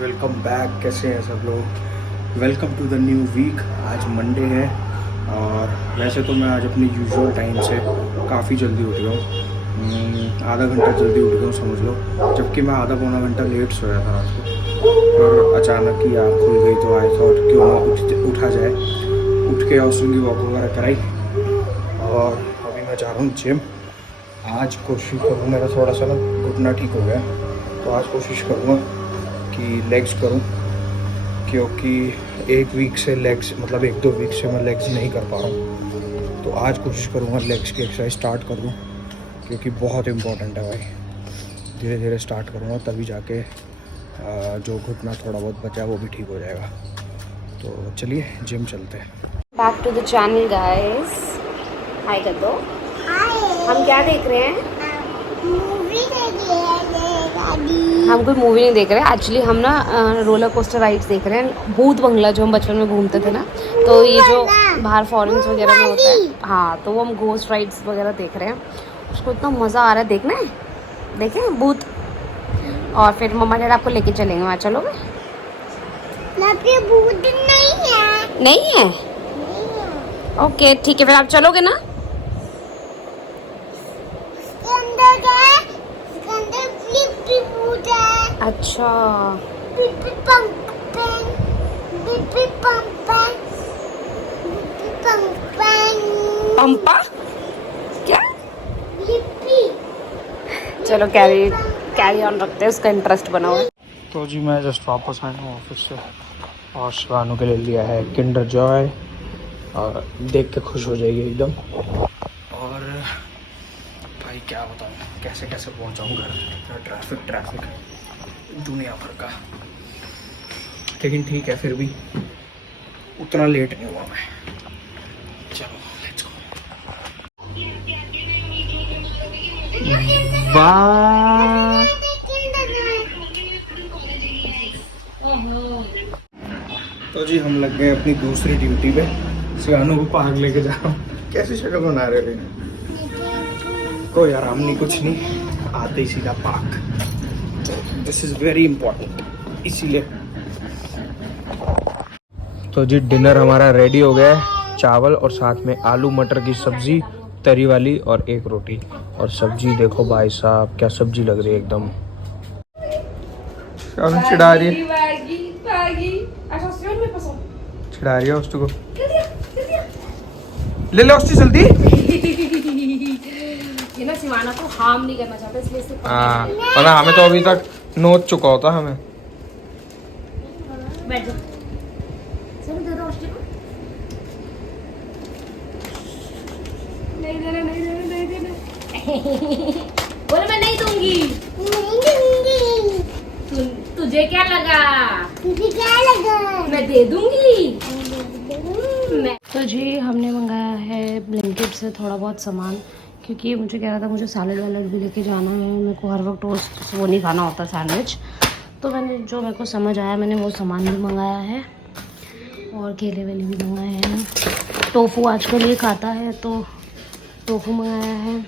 Welcome back. कैसे हैं सब लोग? Welcome to the new week. आज मंडे है और वैसे तो मैं आज अपने यूजुअल टाइम से काफ़ी जल्दी उठ गया हूँ। आधा घंटा जल्दी उठ गया हूँ समझ लो, जबकि मैं आधा पौना घंटा लेट सोया था रात को। और अचानक ही आँख खुल गई तो आई थॉट क्यों ना उठा जाए। उठ के हाउसिंग की वॉक वगैरह कराई और अभी मैं जा रहा हूँ जिम। आज कोशिश करूँ, मेरा थोड़ा सा ना घुटना ठीक हो गया, तो आज कोशिश करूँगा कि लेग्स करूं, क्योंकि एक वीक से लेग्स मतलब 1-2 वीक से मैं लेग्स नहीं कर पा रहा हूं। तो आज कोशिश करूंगा लेग्स की एक्सरसाइज स्टार्ट कर दूं, क्योंकि बहुत इंपॉर्टेंट है भाई। धीरे धीरे स्टार्ट करूंगा तभी जाके जो घुटना थोड़ा बहुत बचा है वो भी ठीक हो जाएगा। तो चलिए जिम चलते हैं। Back to the channel guys. Hi कर दो। हम क्या देख रहे हैं? हम कोई मूवी नहीं देख रहे हैं एक्चुअली। हम ना रोलर कोस्टर राइड्स देख रहे हैं। भूत बंगला जो हम बचपन में घूमते थे ना, तो ये जो बाहर फॉरेन्स वगैरह में होता है, हाँ, तो वो हम घोस्ट राइड्स वगैरह देख रहे हैं। उसको इतना मज़ा आ रहा है, देखना है, देखें भूत। और फिर मम्मा डैड आपको लेके चलेंगे, वहाँ चलोगे? भूत नहीं है। नहीं है? ओके ठीक है, फिर आप चलोगे ना? अच्छा, पंपा क्या? चलो कैरी ऑन रखते हैं, उसका इंटरेस्ट बना हुआ है। तो जी मैं जस्ट वापस आया हूँ ऑफिस से और शिवानू के लिए लिया है किंडर जॉय, और देख के खुश हो जाएगी एकदम। और भाई क्या बताऊँ कैसे कैसे पहुँचाऊँ घर, इतना ट्रैफिक दुनिया भर का। लेकिन ठीक है, फिर भी उतना लेट नहीं हुआ मैं। चलो लेट्स गो। वाह, तो जी हम लग गए अपनी दूसरी ड्यूटी पे। शिवानू को पार्क लेके जा रहा हूँ। कैसी शक्ल बना रहे हो? कोई आराम नहीं, कुछ नहीं, आते ही सीधा park. This is very important, इसीलिए। तो जी डिनर हमारा रेडी हो गया है। चावल और साथ में आलू मटर की सब्जी, तरी वाली, और एक रोटी। और सब्जी देखो भाई साहब, क्या सब्जी लग रही है एकदम। चिढ़ा रही है, चिढ़ा रही है उसको। ले लो उसकी जल्दी। ये ना सिवाना को हार्म नहीं करना चाहता, इसलिए इसे हाँ, वरना हमें तो अभी तक नोच चुका होता हमें। बैठ जाओ। चलो दे दो उसको। नहीं देना, नहीं देना, नहीं देना। बोले मैं नहीं दूंगी। तुझे क्या लगा? मैं दे दूंगी। तो जी हमने मंगाया है ब्लिंकिट से थोड़ा बहुत सामान, क्योंकि मुझे कह रहा था मुझे सैलेड वैलेड भी लेके जाना है। मेरे को हर वक्त टोस्ट वो नहीं खाना होता सैंडविच। तो मैंने जो मेरे को समझ आया मैंने वो सामान भी मंगाया है, और केले वेले भी मंगाए हैं। टोफू आजकल ये खाता है तो टोफू मंगाया है।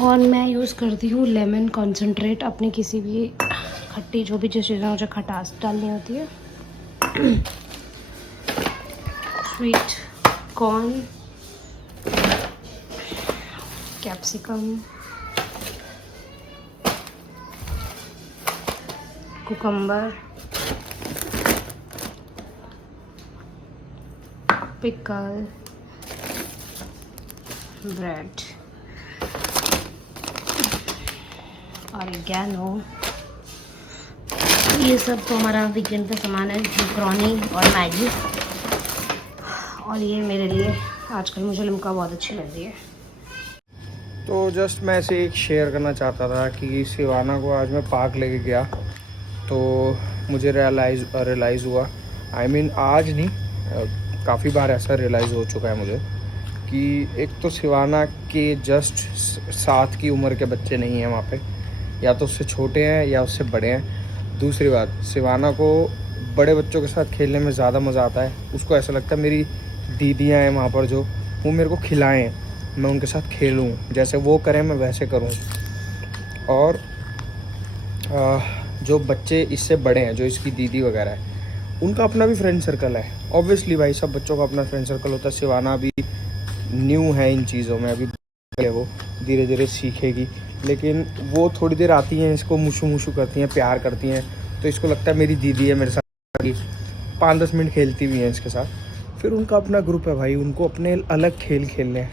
और मैं यूज़ करती हूँ लेमन कॉन्सेंट्रेट अपनी किसी भी खट्टी जो भी जिस चीज़ में मुझे खटास डालनी होती है। Sweet corn, capsicum, cucumber, pickle, bread, oregano. ये सब तो हमारा वीकेंड का सामान है, मैक्रोनी और मैगी। और ये मेरे लिए आजकल मुझे लिम्का बहुत अच्छी लग रही है। तो जस्ट मैं ऐसे एक शेयर करना चाहता था कि शिवाना को आज मैं पार्क लेके गया तो मुझे रियलाइज़ हुआ, आज नहीं, काफ़ी बार ऐसा रियलाइज़ हो चुका है मुझे कि एक तो शिवाना के जस्ट 7 की उम्र के बच्चे नहीं हैं वहाँ पे, या तो उससे छोटे हैं या उससे बड़े हैं। दूसरी बात, शिवाना को बड़े बच्चों के साथ खेलने में ज़्यादा मज़ा आता है। उसको ऐसा लगता है मेरी दीदियाँ हैं वहाँ पर जो वो मेरे को खिलाएं, मैं उनके साथ खेलूं, जैसे वो करें मैं वैसे करूं। और जो बच्चे इससे बड़े हैं, जो इसकी दीदी वगैरह है, उनका अपना भी फ्रेंड सर्कल है। ऑब्वियसली भाई सब बच्चों का अपना फ्रेंड सर्कल होता है। शिवाना भी न्यू है इन चीज़ों में, अभी वो धीरे धीरे सीखेगी। लेकिन वो थोड़ी देर आती हैं, इसको मुशु मुशु करती हैं, प्यार करती हैं, तो इसको लगता है मेरी दीदी है मेरे साथ। 5-10 मिनट खेलती भी हैं इसके साथ। फिर उनका अपना ग्रुप है भाई, उनको अपने अलग खेल खेलने हैं,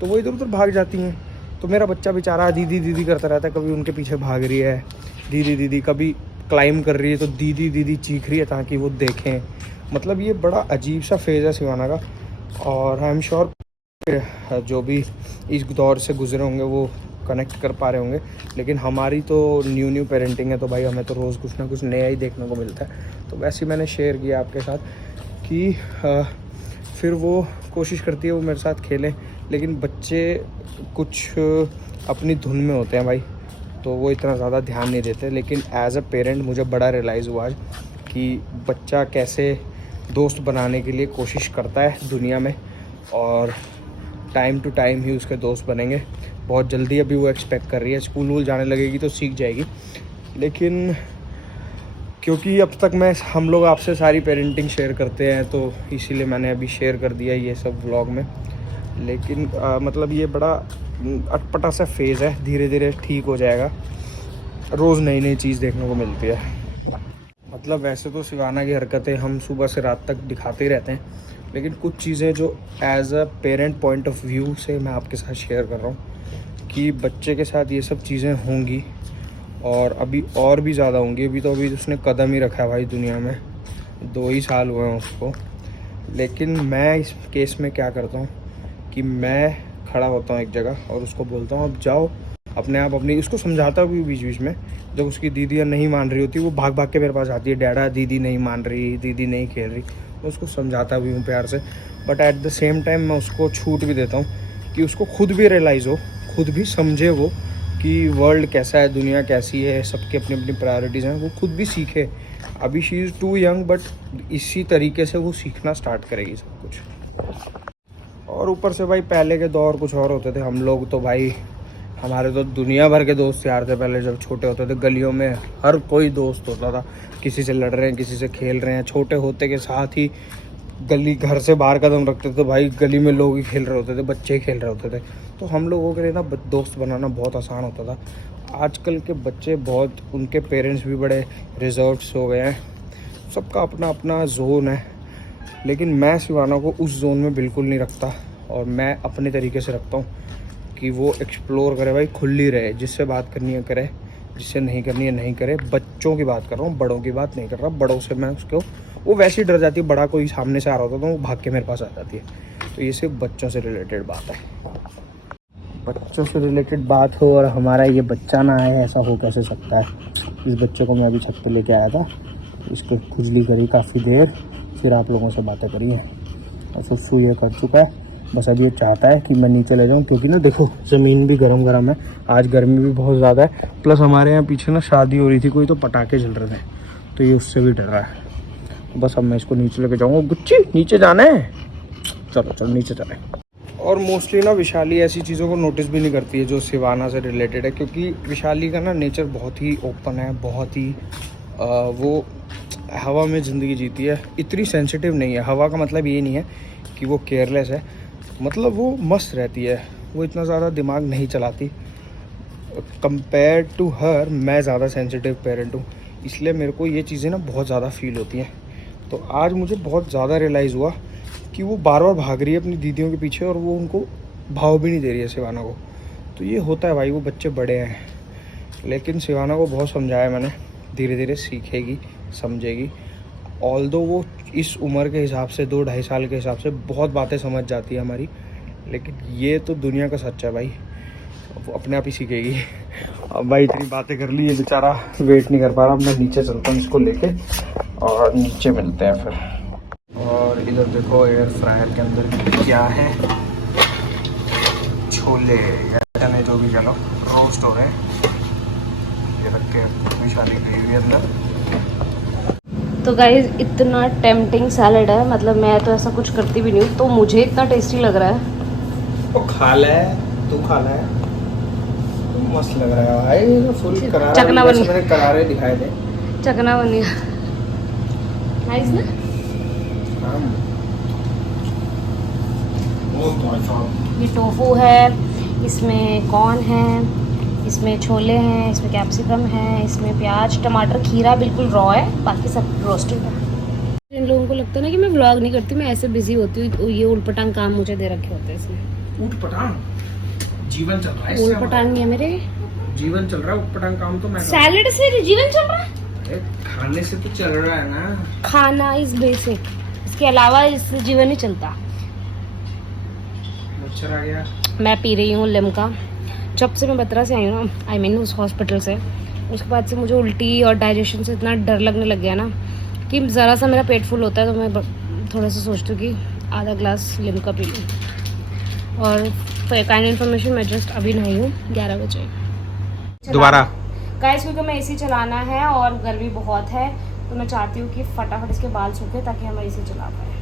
तो वो इधर उधर भाग जाती हैं। तो मेरा बच्चा बेचारा दीदी दीदी करता रहता है, कभी उनके पीछे भाग रही है दीदी दीदी, कभी क्लाइम कर रही है तो दीदी दीदी चीख रही है ताकि वो देखें। मतलब ये बड़ा अजीब सा फेज़ है शिवाना का। और आई एम श्योर जो भी इस दौर से गुजरे होंगे वो कनेक्ट कर पा रहे होंगे। लेकिन हमारी तो न्यू पेरेंटिंग है, तो भाई हमें तो रोज़ कुछ ना कुछ नया ही देखने को मिलता है। तो वैसे ही मैंने शेयर किया आपके साथ कि फिर वो कोशिश करती है वो मेरे साथ खेलें, लेकिन बच्चे कुछ अपनी धुन में होते हैं भाई, तो वो इतना ज़्यादा ध्यान नहीं देते। लेकिन एज अ पेरेंट मुझे बड़ा रियलाइज़ हुआ आज कि बच्चा कैसे दोस्त बनाने के लिए कोशिश करता है दुनिया में, और टाइम टू टाइम ही उसके दोस्त बनेंगे। बहुत जल्दी अभी वो एक्सपेक्ट कर रही है, स्कूल वूल जाने लगेगी तो सीख जाएगी। लेकिन क्योंकि अब तक हम लोग आपसे सारी पेरेंटिंग शेयर करते हैं, तो इसीलिए मैंने अभी शेयर कर दिया ये सब व्लॉग में। लेकिन मतलब ये बड़ा अटपटा सा फेज़ है, धीरे धीरे ठीक हो जाएगा। रोज़ नई नई चीज़ देखने को मिलती है। मतलब वैसे तो शिवाना की हरकतें हम सुबह से रात तक दिखाते ही रहते हैं, लेकिन कुछ चीज़ें जो as a parent point of view से मैं आपके साथ शेयर कर रहा हूँ कि बच्चे के साथ ये सब चीज़ें होंगी, और अभी और भी ज़्यादा होंगी। अभी उसने कदम ही रखा है भाई दुनिया में, 2 ही साल हुए हैं उसको। लेकिन मैं इस केस में क्या करता हूँ कि मैं खड़ा होता हूँ एक जगह और उसको बोलता हूँ अब जाओ अपने आप अपनी, उसको समझाता भी बीच बीच में। जब उसकी दीदी नहीं मान रही होती, वो भाग भाग के मेरे पास आती है, डैडा दीदी नहीं मान रही, दीदी नहीं खेल रही। उसको समझाता भी हूँ प्यार से, but at the same time मैं उसको छूट भी देता हूँ कि उसको खुद भी रियलाइज़ हो, खुद भी समझे वो कि वर्ल्ड कैसा है, दुनिया कैसी है, सबकी अपनी अपनी प्रायोरिटीज़ हैं, वो खुद भी सीखे। अभी she is too young, but इसी तरीके से वो सीखना स्टार्ट करेगी सब कुछ। और ऊपर से भाई पहले के दौर कुछ और होते थे। हम लोग तो भाई, हमारे तो दुनिया भर के दोस्त यार थे पहले, जब छोटे होते थे गलियों में हर कोई दोस्त होता था, किसी से लड़ रहे हैं, किसी से खेल रहे हैं। छोटे होते के साथ ही गली, घर से बाहर कदम रखते थे भाई, गली में लोग ही खेल रहे होते थे, बच्चे ही खेल रहे होते थे। तो हम लोगों के लिए ना दोस्त बनाना बहुत आसान होता था। आजकल के बच्चे बहुत, उनके पेरेंट्स भी बड़े रिजर्व्ड हो गए हैं, सबका अपना अपना जोन है। लेकिन मैं शिवाना को उस जोन में बिल्कुल नहीं रखता, और मैं अपने तरीके से रखता हूँ कि वो एक्सप्लोर करे भाई, खुली रहे, जिससे बात करनी है करे, जिससे नहीं करनी है नहीं करे। बच्चों की बात कर रहा हूँ, बड़ों की बात नहीं कर रहा। बड़ों से मैं उसको, वो वैसे ही डर जाती है, बड़ा कोई सामने से आ रहा होता तो वो भाग के मेरे पास आ जाती है। तो ये सिर्फ बच्चों से रिलेटेड बात है। बच्चों से रिलेटेड बात हो और हमारा ये बच्चा ना आए, ऐसा हो कैसे सकता है। इस बच्चे को मैं अभी छत पे लेके आया था, इसको खुजली करी काफ़ी देर, फिर आप लोगों से बातें करी हैं, और सुसु ये कर चुका है। बस अभी ये चाहता है कि मैं नीचे ले जाऊँ, क्योंकि ना देखो ज़मीन भी गरम है, आज गर्मी भी बहुत ज़्यादा है। प्लस हमारे यहाँ पीछे ना शादी हो रही थी कोई, तो पटाखे जल रहे थे, तो ये उससे भी डर रहा है। बस अब मैं इसको नीचे लेके जाऊँगा। गुच्ची नीचे जाना है, चलो नीचे चलें। और मोस्टली ना विशाली ऐसी चीज़ों को नोटिस भी नहीं करती है जो शिवाना से रिलेटेड है, क्योंकि विशाली का ना नेचर बहुत ही ओपन है, बहुत ही वो हवा में ज़िंदगी जीती है, इतनी सेंसिटिव नहीं है। हवा का मतलब ये नहीं है कि वो केयरलेस है, मतलब वो मस्त रहती है, वो इतना ज़्यादा दिमाग नहीं चलाती। कंपेयर टू हर मैं ज़्यादा सेंसिटिव पेरेंट हूँ, इसलिए मेरे को ये चीज़ें ना बहुत ज़्यादा फील होती हैं। तो आज मुझे बहुत ज़्यादा रियलाइज़ हुआ कि वो बार बार भाग रही है अपनी दीदियों के पीछे, और वो उनको भाव भी नहीं दे रही है शिवाना को। तो ये होता है भाई, वो बच्चे बड़े हैं। लेकिन शिवाना को बहुत समझाया मैंने, धीरे धीरे सीखेगी, समझेगी। ऑल्दो वो इस उम्र के हिसाब से 2-2.5 साल के हिसाब से बहुत बातें समझ जाती है हमारी, लेकिन ये तो दुनिया का सच है भाई, वो अपने आप ही सीखेगी। अब भाई इतनी बातें कर ली, ये बेचारा वेट नहीं कर पा रहा। मैं नीचे चलता हूँ इसको लेके, और नीचे मिलते हैं फिर। और इधर देखो एयर फ्रायर के अंदर क्या है, छोले या चने जो भी चलो रोस्ट हो रहे हैं। ये रख के विशाली गई हुई अंदर। तो गाइज इतना टेम्पटिंग सैलड है, मतलब मैं तो ऐसा कुछ करती भी नहीं हूँ, तो मुझे इतना टेस्टी लग रहा है। तो खा ले, तू खा ले, तो मस्त लग रहा है भाई। फुल करारा, चकना बन, मैंने करारे दिखाए थे, चकना बन गया। नाइस ना? ये टोफू है, इसमें कॉर्न है, इसमें छोले हैं, इसमें कैप्सिकम है, इसमें प्याज, टमाटर, खीरा बिल्कुल रॉ है, बाकी सब रोस्टेड है। इन लोगों को लगता है ना कि मैं व्लॉग नहीं करती, मैं ऐसे बिजी होती हूँ, ये उलपटांग काम मुझे दे रखे होते हैं इसमें। ऊट-पटांग जीवन चल रहा है। उलपटांग नहीं है मेरे, जीवन चल रहा है। ऊट-पटांग काम तो मैं सैलेड से जीवन चल रहा है। खाने से तो चल रहा है ना। खाना इज बेसिक, इसके अलावा इससे जीवन नहीं चलता। मच्छर आ गया। मैं पी रही हूँ लिम्का। जब से मैं बत्रा से आई हूँ ना, आई मीन उस हॉस्पिटल से, उसके बाद से मुझे उल्टी और डाइजेशन से इतना डर लगने लग गया ना कि ज़रा सा मेरा पेट फुल होता है तो मैं थोड़ा सा सोचती हूँ कि आधा ग्लास लिम्का पी लूँ। और काइंड इन्फॉर्मेशन, मैं जस्ट अभी नहाई हूँ 11 बजे दोबारा। गाइस, क्योंकि मैं एसी चलाना है और गर्मी बहुत है तो मैं चाहती हूँ कि फटाफट इसके बाल सूखे ताकि हम एसी चला पाए।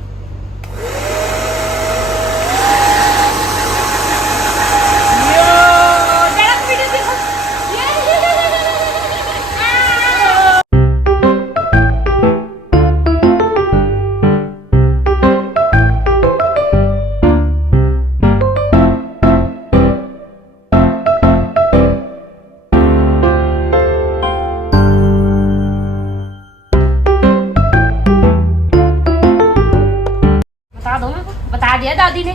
बता दिया दादी ने।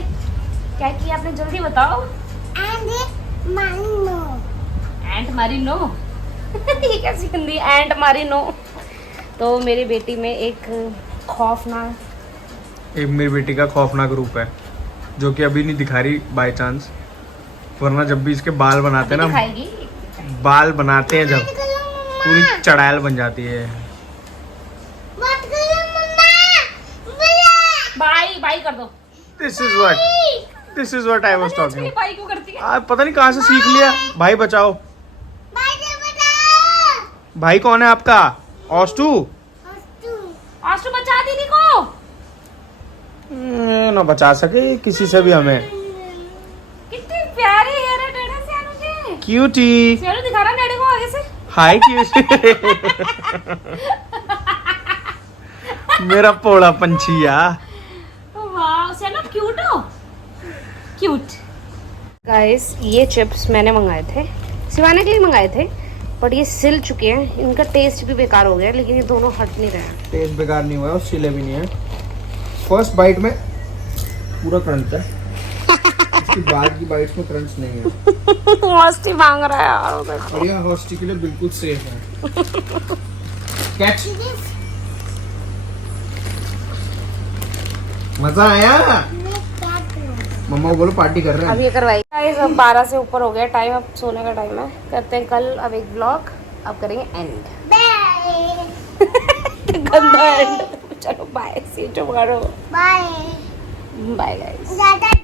क्या किया आपने, जल्दी बताओ। एंट मारिनो। ये कैसी हिंदी, एंट मारिनो। तो मेरी बेटी में एक मेरी बेटी का खौफनाक रूप है जो कि अभी नहीं दिखा रही बाय चांस, वरना जब भी इसके बाल बनाते हैं ना, बाल बनाते हैं जब पूरी चड़ैल बन जाती है। बाई बाई कर दो। This is what I was talking about। By क्यों करती है? आप पता नहीं कहाँ से सीख लिया। भाई बचाओ। भाई कौन है आपका? ऑस्टू। आशु बचा दीदी को। ना बचा सके किसी से भी हमें। कितने प्यारे हेयर है डैडा से आनु के। क्यूटी। चलो दिखा रहा डैडी को आगे से। हाय क्यूटी। मेरा पोड़ा पंछी यार। वाह सेनप क्यूट हो। क्यूट। गाइस, ये चिप्स मैंने मंगाए थे, सिवाने के लिए मंगाए थे, बट ये सिल चुके हैं, इनका टेस्ट भी बेकार हो गया, लेकिन ये दोनों हट नहीं रहे हैं। टेस्ट बेकार नहीं हुआ है और सिले भी नहीं है। फर्स्ट बाइट में पूरा क्रंच है, इसकी बाद की बाइट्स में क्रंच नहीं है। मस्ती मांग रहा है यार। और यह हॉस्टी के लिए बिल्कुल सेफ है। कैच। मजा आया? मम्मा को बोलो पार्टी कर रहे हैं। अब ये करवाई। गाइस, अब 12 से ऊपर हो गया टाइम, अब सोने का टाइम है। करते हैं कल अब एक ब्लॉग, अब करेंगे एंड। गंदा एंड। चलो bye, see you tomorrow. Bye bye guys.